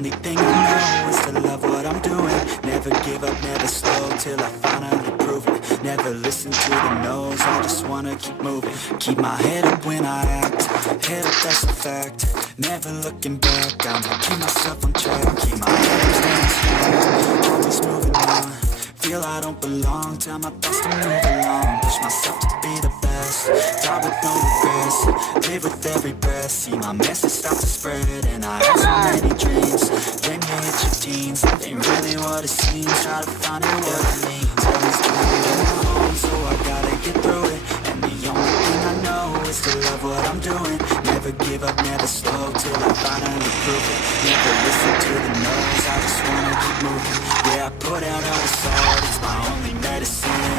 only thing I know is to love what I'm doing. Never give up, never slow, till I finally prove it. Never listen to the no's, I just wanna keep moving. Keep my head up when I act, head up, that's a fact. Never looking back, I'ma keep myself on track. Keep my head up, staying strong, always moving on. Feel I don't belong, tell my thoughts to move along. Push myself to be the best, die with no regrets. Live with every breath, see my message start to spread. And I had so many dreams, then you hit your teens. Ain't really what it seems, try to find out what it means. Always do it on my own, so I gotta get through it. And the only thing I know is to love what I'm doing. Never give up, never slow, till I finally prove it. Never listen to the no's, I just wanna keep moving. Yeah, I put out all the art, it's my only medicine.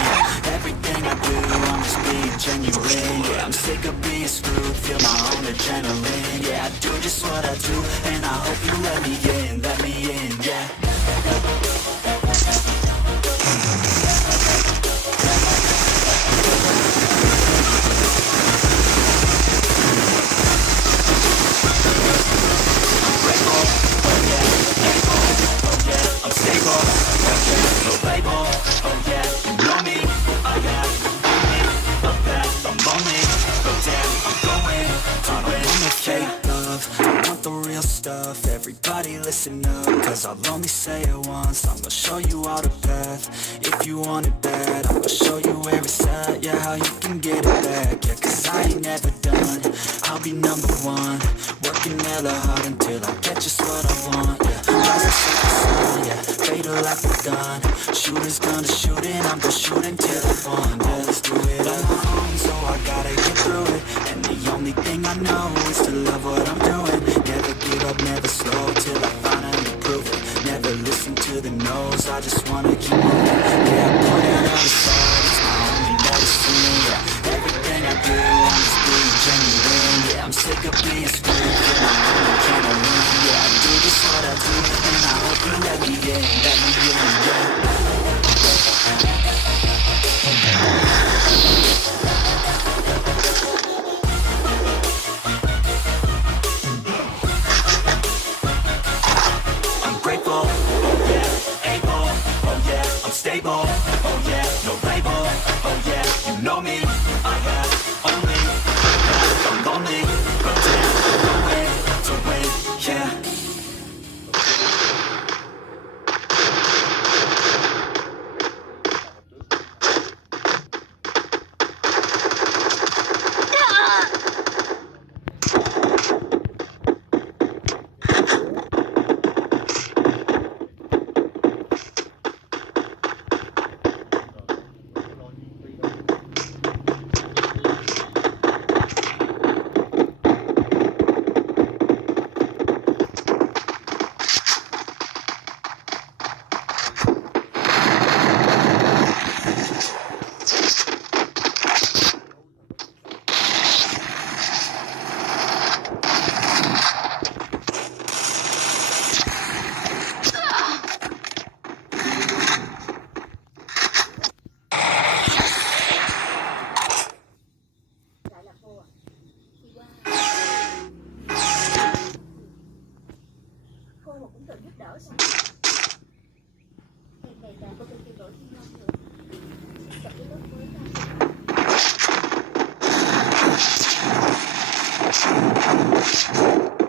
Everything I do, I'm just being genuine. Yeah, I'm sick of being screwed, feel my own adrenaline. Yeah, I do just what I do, and I hope you let me in, yeah. I'm stable, no label, oh yeah, you know me, I got a path, I'm lonely, but damn, I'm going to win. I don't want the fake love, I want the real stuff. Everybody listen up, cause I'll only say it once. I'm gonna show you all the path, if you want it bad. I'm gonna show you where it's at, yeah, how you can get it back. Yeah, cause I ain't never done, I'll be number one. Working hella hard until I get just what I want, yeah. Rising to the sun, yeah, fatal like a gun. Shooters gonna shoot and I'm gonna shoot until I won. Yeah, let's do it on my own, so I gotta get through it. And the only thing I know is to love what I'm doing. Never give up, never slow, till I finally prove it. Never listen to the no's, I just wanna keep moving. Yeah, I put out all the stars, it's my only medicine. Yeah, everything I do, I'm just being genuine. Yeah, I'm sick of being screwed, feel my own adrenaline. Yeah, I do just what I do, and I hope you let me in, yeah. I'm grateful, oh yeah, able, oh yeah, I'm stable, oh yeah, no label, oh yeah, you know me, I have only, I'm lonely, but damn, no way to win, yeah. Cô mà cũng cần giúp đỡ sao? Ngày càng cô cần thay đổi thiên non nữa. Tập cái lớp mới ra.